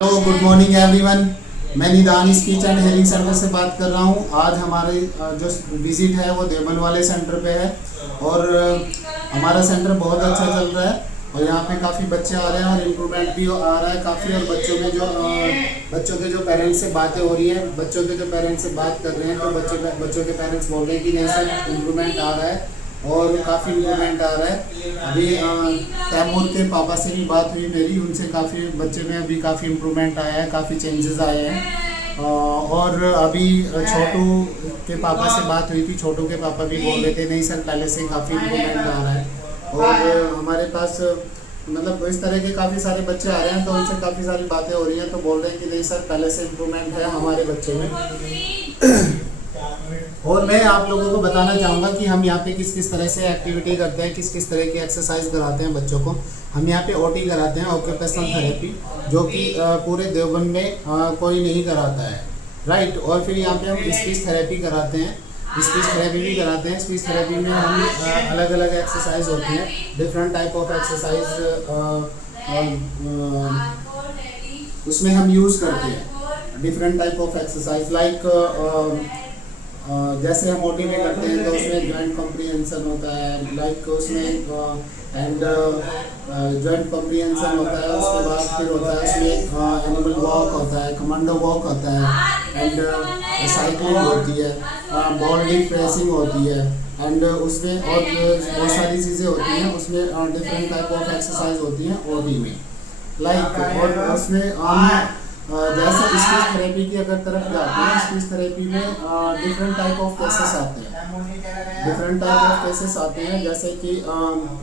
Hello good morning everyone. मैं निदान speech and hearing centre से बात कर रहा हूँ। आज हमारे जो विजिट है वो देवबंद वाले सेंटर पे है और हमारा सेंटर बहुत अच्छा चल रहा है और यहाँ पे काफ़ी बच्चे आ रहे हैं और इम्प्रूवमेंट भी आ रहा है काफ़ी। और बच्चों के जो पेरेंट्स से बातें हो रही हैं, बच्चों के जो पेरेंट्स से बात कर रहे हैं तो बच्चों के पेरेंट्स बोल रहे हैं कि नहीं सर इम्प्रूवमेंट आ रहा है और काफ़ी इम्प्रूवमेंट आ रहा है। अभी तैमूर के पापा से भी बात हुई मेरी, उनसे काफ़ी बच्चे में अभी काफ़ी इम्प्रूवमेंट आया है, काफ़ी चेंजेस आए हैं। और अभी छोटू के पापा से बात हुई थी, छोटू के पापा भी बोल रहे थे नहीं सर पहले से काफ़ी इम्प्रूवमेंट आ रहा है। और हमारे पास मतलब इस तरह के काफ़ी सारे बच्चे आ रहे हैं तो उनसे काफ़ी सारी बातें हो रही हैं तो बोल रहे हैं कि नहीं सर पहले से इम्प्रूवमेंट है हमारे बच्चे में। और मैं आप लोगों को बताना चाहूँगा कि हम यहाँ पे किस किस तरह से एक्टिविटी करते हैं, किस किस तरह की एक्सरसाइज कराते हैं बच्चों को। हम यहाँ पे ओटी कराते हैं, ऑक्यूपेशनल थेरेपी, जो कि पूरे देवबंद में कोई नहीं कराता है, राइट। और फिर यहाँ पे हम स्पीच थेरेपी कराते हैं, स्पीच थेरेपी भी कराते हैं। स्पीच थेरेपी में हम अलग अलग एक्सरसाइज होती हैं, डिफरेंट टाइप ऑफ एक्सरसाइज उसमें हम यूज़ करते हैं। Different type of exercise like जैसे हम ओटी में करते हैं तो उसमें जॉइंट कॉम्प्रिहेंशन होता है, लाइक उसमें एंड जॉइंट कॉम्प्रिहेंशन होता है। उसके बाद फिर होता है उसमें एनिमल वॉक होता है, कमांडो वॉक होता है एंड साइकिलिंग होती है, बॉल डी प्रेसिंग होती है एंड उसमें और बहुत सारी चीज़ें होती हैं। उसमें डिफरेंट टाइप ऑफ एक्सरसाइज होती हैं ओटी में, लाइक। और उसमें जैसे स्पीच थेरेपी की अगर तरफ जाते हैं, स्पीच थेरेपी में डिफरेंट टाइप ऑफ केसेस आते हैं, डिफरेंट टाइप ऑफ केसेस आते हैं जैसे कि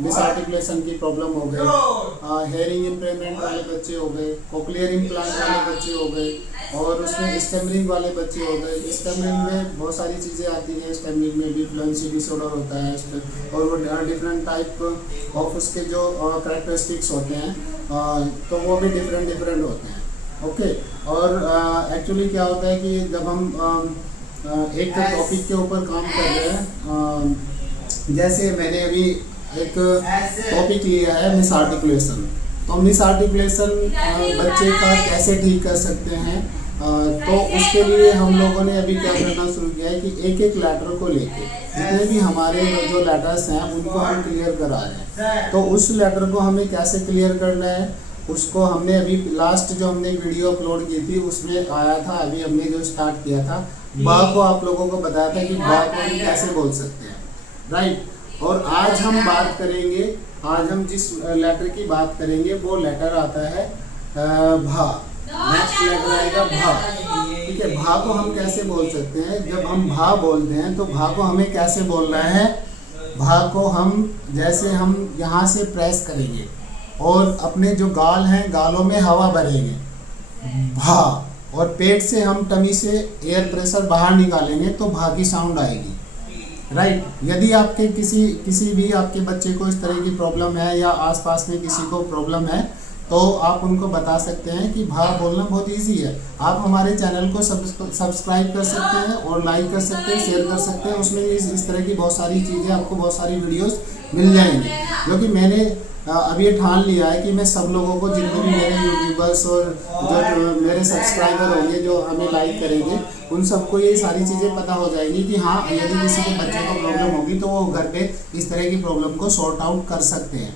डिसआर्टिकुलेशन की प्रॉब्लम हो गई, हेयरिंग इम्पेयरमेंट वाले बच्चे हो गए, कोक्लियर इम्प्लांट वाले बच्चे हो गए और उसमें स्टैमरिंग वाले बच्चे हो गए। स्टैमरिंग में बहुत सारी चीज़ें आती हैं, स्टैमरिंग में भी फ्लुएंसी डिसऑर्डर होता है और वो डिफरेंट टाइप ऑफ उसके जो कैरेक्टरिस्टिक्स होते हैं तो वो भी डिफरेंट होते हैं, ओके। और एक्चुअली क्या होता है कि जब हम एक टॉपिक के ऊपर काम कर रहे हैं, जैसे मैंने अभी एक टॉपिक लिया है मिस आर्टिकुलेशन, तो मिस आर्टिकुलेशन बच्चे का कैसे ठीक कर सकते हैं। तो उसके लिए हम लोगों ने अभी क्या करना शुरू किया है कि एक एक लेटर को लेके जितने भी हमारे जो लेटर्स हैं उनको हम क्लियर करा रहे हैं। तो उस लेटर को हमें कैसे क्लियर करना है उसको हमने अभी लास्ट जो हमने वीडियो अपलोड की थी उसमें आया था। अभी हमने जो स्टार्ट किया था बा को आप लोगों को बताया था कि बा को हम कैसे बोल सकते हैं, राइट। और आज हम बात करेंगे, आज हम जिस लेटर की बात करेंगे वो लेटर आता है भा। नेक्स्ट लेटर आएगा भा, ठीक है। भा को हम कैसे बोल सकते हैं, जब हम भा बोलते हैं तो भा को हमें कैसे बोलना है। भा को हम जैसे हम यहाँ से प्रेस करेंगे और अपने जो गाल हैं गालों में हवा भरेंगे भा, और पेट से हम टमी से एयर प्रेशर बाहर निकालेंगे तो भा की साउंड आएगी, राइट। यदि आपके किसी भी आपके बच्चे को इस तरह की प्रॉब्लम है या आसपास में किसी को प्रॉब्लम है तो आप उनको बता सकते हैं कि भा बोलना बहुत इजी है। आप हमारे चैनल को सब्सक्राइब कर सकते हैं और लाइक कर सकते हैं, शेयर कर सकते हैं। उसमें इस तरह की बहुत सारी चीज़ें आपको बहुत सारी वीडियोस मिल जाएंगी, क्योंकि मैंने अभी ये ठान लिया है कि मैं सब लोगों को, जितने भी मेरे यूट्यूबर्स और जो मेरे सब्सक्राइबर होंगे जो हमें लाइक करेंगे, उन सबको ये सारी चीज़ें पता हो जाएंगी कि हाँ यदि किसी के बच्चे को प्रॉब्लम होगी तो वो घर पे इस तरह की प्रॉब्लम को सॉर्ट आउट कर सकते हैं,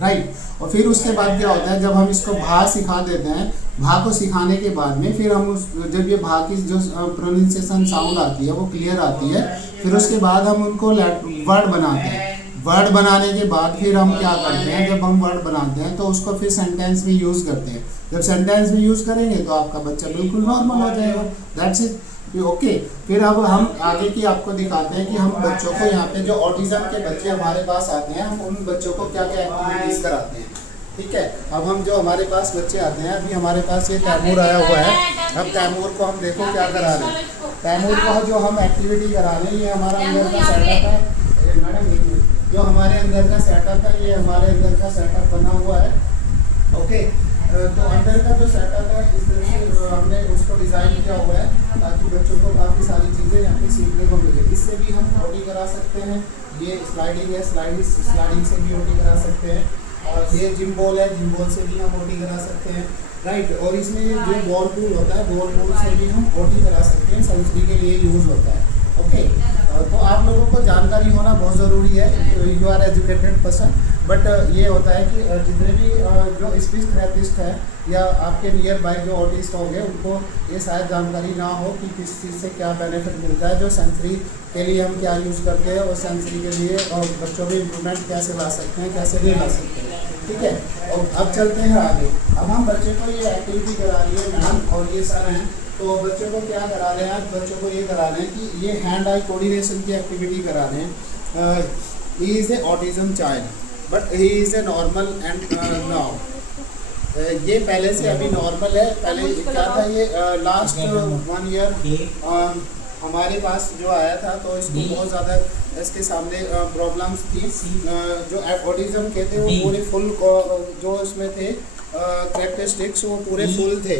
राइट। और फिर उसके बाद क्या होता है, जब हम इसको भा सिखा देते हैं, भा को सिखाने के बाद में फिर हम जब ये भा की जो प्रोनाउंसिएशन साउंड आती है वो क्लियर आती है, फिर उसके बाद हम उनको वर्ड बनाते हैं। वर्ड बनाने के बाद फिर हम क्या करते हैं, जब हम वर्ड बनाते हैं तो उसको फिर सेंटेंस में यूज़ करते हैं। जब सेंटेंस में यूज़ करेंगे तो आपका बच्चा बिल्कुल नॉर्मल हो जाएगा, दैट्स इट, ओके। फिर अब हम आगे की आपको दिखाते हैं कि हम बच्चों को यहाँ पे जो ऑटिज्म के बच्चे हमारे पास आते हैं हम उन बच्चों को क्या क्या एक्टिविटीज़ कराते हैं, ठीक है। अब हम जो हमारे पास बच्चे आते हैं, अभी हमारे पास ये तैमूर आया हुआ है। अब तैमूर को हम देखो क्या करा रहे हैं। तैमूर को जो हम एक्टिविटी करा रहे हैं ये हमारा अंदर का सेटअप है, मैडम जो हमारे अंदर का सेटअप है, ये हमारे अंदर का सेटअप बना हुआ है, ओके। तो अंदर का जो सेटअप है इस तरह से हमने उसको डिज़ाइन किया हुआ है ताकि बच्चों को काफ़ी सारी चीज़ें यहाँ पे सीखने को मिले। इससे भी हम ओटी करा सकते हैं, ये स्लाइडिंग है, स्लाइडिंग से भी ओटी करा सकते हैं। और ये जिम बॉल है, जिम बॉल से भी हम ओटी करा सकते हैं। राइट। और इसमें जो बॉल पूल होता है, बॉल पूल से भी हम ओटी करा सकते हैं, सेंसरी के लिए यूज़ होता है। ओके, तो आप लोगों को जानकारी होना बहुत ज़रूरी है, you are educated person, but ये होता है कि जितने भी जो स्पीच थेरेपिस्ट है या आपके नियर बाय जो ऑटिस्ट होंगे उनको ये शायद जानकारी ना हो कि किस चीज़ से क्या बेनिफिट मिलता है, जो सेंसरी के लिए हम क्या यूज़ करते हैं और सेंसरी के लिए और बच्चों में इम्प्रूवमेंट कैसे ला सकते हैं, कैसे नहीं ला सकते हैं। ठीक है, और अब चलते हैं आगे। अब हम बच्चे को ये एक्टिविटी करा रही है मैम, और ये सर हैं, तो बच्चों को क्या करा रहे हैं आज? बच्चों को ये करा रहे हैं कि ये हैंड आई कोऑर्डिनेशन की एक्टिविटी करा रहे हैं। He is a autism child but he is a normal and now. ये पहले से अभी नॉर्मल है। पहले क्या था, ये लास्ट 1 ईयर हमारे पास जो आया था, तो इसको बहुत ज़्यादा इसके सामने प्रॉब्लम्स थी। जो ऑटिज्म के थे वो पूरे फुल जो इसमें थे कैरेक्टरिस्टिक्स वो पूरे फुल थे।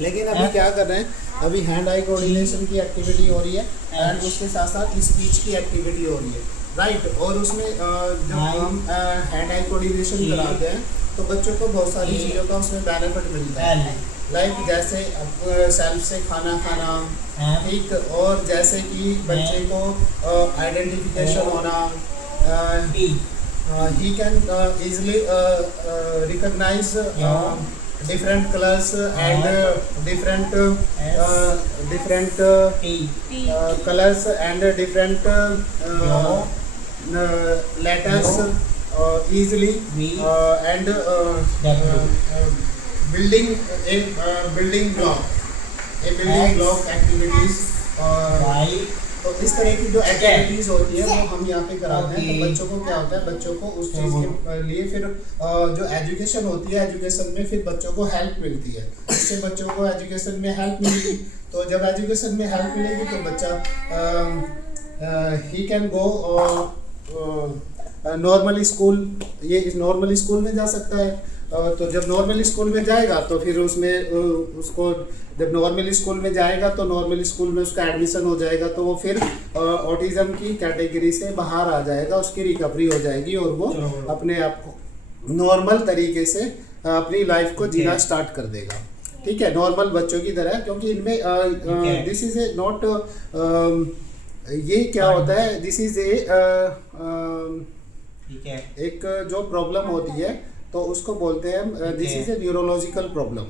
लेकिन अभी क्या कर रहे हैं, अभी हैंड आई कोऑर्डिनेशन की एक्टिविटी हो रही है एंड उसके साथ साथ स्पीच की एक्टिविटी हो रही है, राइट। और उसमें जब हम हैंड आई कोऑर्डिनेशन कराते हैं तो बच्चों को बहुत सारी चीज़ों का उसमें बेनिफिट मिलता है, लाइक जैसे सेल्फ से खाना खाना, ठीक, और जैसे कि बच्चे को आइडेंटिफिकेशन होना, he can easily recognize different colors and different colors and different letters easily and building block activities। तो इस तरह की जो एक्टिविटीज़ होती है वो हम यहाँ पे कराते हैं। तो बच्चों को क्या होता है, बच्चों को उस चीज़ के लिए फिर जो एजुकेशन होती है, एजुकेशन में फिर बच्चों को हेल्प मिलती है। इससे बच्चों को एजुकेशन में हेल्प मिलेगी, तो जब एजुकेशन में हेल्प मिलेगी तो बच्चा he can go normal school, ये इस नॉर्मल स्कूल में जा सकता है। तो जब नॉर्मल स्कूल में जाएगा तो फिर उसमें उसको जब नॉर्मल स्कूल में जाएगा तो नॉर्मल स्कूल में उसका एडमिशन हो जाएगा, तो वो फिर ऑटिज्म की कैटेगरी से बाहर आ जाएगा, उसकी रिकवरी हो जाएगी और वो अपने आप को नॉर्मल तरीके से अपनी लाइफ को जीना स्टार्ट कर देगा। ठीक है, नॉर्मल बच्चों की तरह, क्योंकि इनमें दिस इज ए नॉट, ये क्या होता है, दिस इज एक जो प्रॉब्लम होती है तो उसको बोलते हैं this is a neurological problem.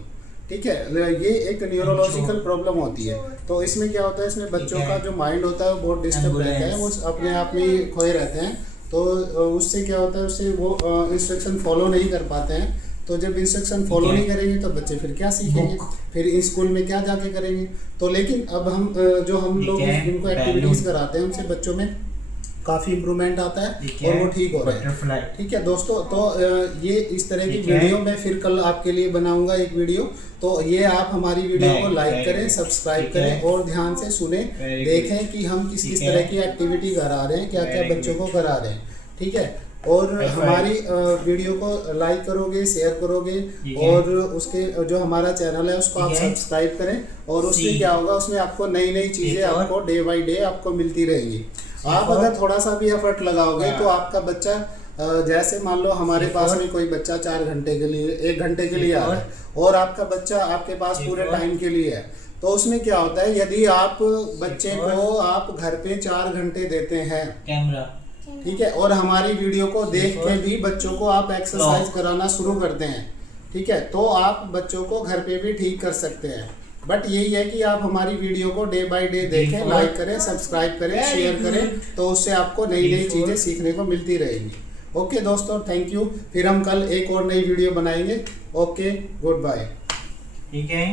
ठीक है, ये एक न्यूरोलॉजिकल प्रॉब्लम होती है। तो इसमें क्या होता है, इसमें बच्चों का जो माइंड होता है वो बहुत डिस्टर्ब रहता है, वो अपने आप में ही खोए रहते हैं। तो उससे क्या होता है, उससे वो इंस्ट्रक्शन फॉलो नहीं कर पाते हैं। तो जब इंस्ट्रक्शन फॉलो नहीं करेंगे तो बच्चे फिर क्या सीखेंगे, फिर स्कूल में क्या जाके करेंगे। तो लेकिन अब हम जो हम लोग इनको एक्टिविटीज़ कराते हैं उनसे बच्चों में काफ़ी इम्प्रूवमेंट आता है और वो ठीक हो रहे हैं। ठीक है दोस्तों, तो ये इस तरह की वीडियो मैं फिर कल आपके लिए बनाऊंगा एक वीडियो। तो ये आप हमारी वीडियो को लाइक करें, सब्सक्राइब करें और ध्यान से सुने, देखें कि हम किस किस तरह की एक्टिविटी करा रहे हैं, क्या क्या बच्चों को करा रहे हैं। ठीक है, और हमारी वीडियो को लाइक करोगे, शेयर करोगे और उसके जो हमारा चैनल है उसको आप सब्सक्राइब करें। और उसमें क्या होगा, उसमें आपको नई नई चीज़ें आपको डे बाई डे आपको मिलती रहेंगी। आप अगर थोड़ा सा भी एफर्ट लगाओगे तो आपका बच्चा, जैसे मान लो हमारे पास में कोई बच्चा 4 घंटे के लिए 1 घंटे के लिए आ रहा है और आपका बच्चा आपके पास पूरे टाइम के लिए है, तो उसमें क्या होता है, यदि आप बच्चे को आप घर पे 4 घंटे देते हैं कैमरा, ठीक है, और हमारी वीडियो को देख के भी बच्चों को आप एक्सरसाइज कराना शुरू करते हैं, ठीक है, तो आप बच्चों को घर पे भी ठीक कर सकते हैं। बट यही है कि आप हमारी वीडियो को डे बाय डे देखें, लाइक करें, सब्सक्राइब करें, शेयर करें, तो उससे आपको नई नई चीज़ें सीखने को मिलती रहेंगी। ओके दोस्तों, थैंक यू। फिर हम कल एक और नई वीडियो बनाएंगे। Okay, good bye. ठीक है।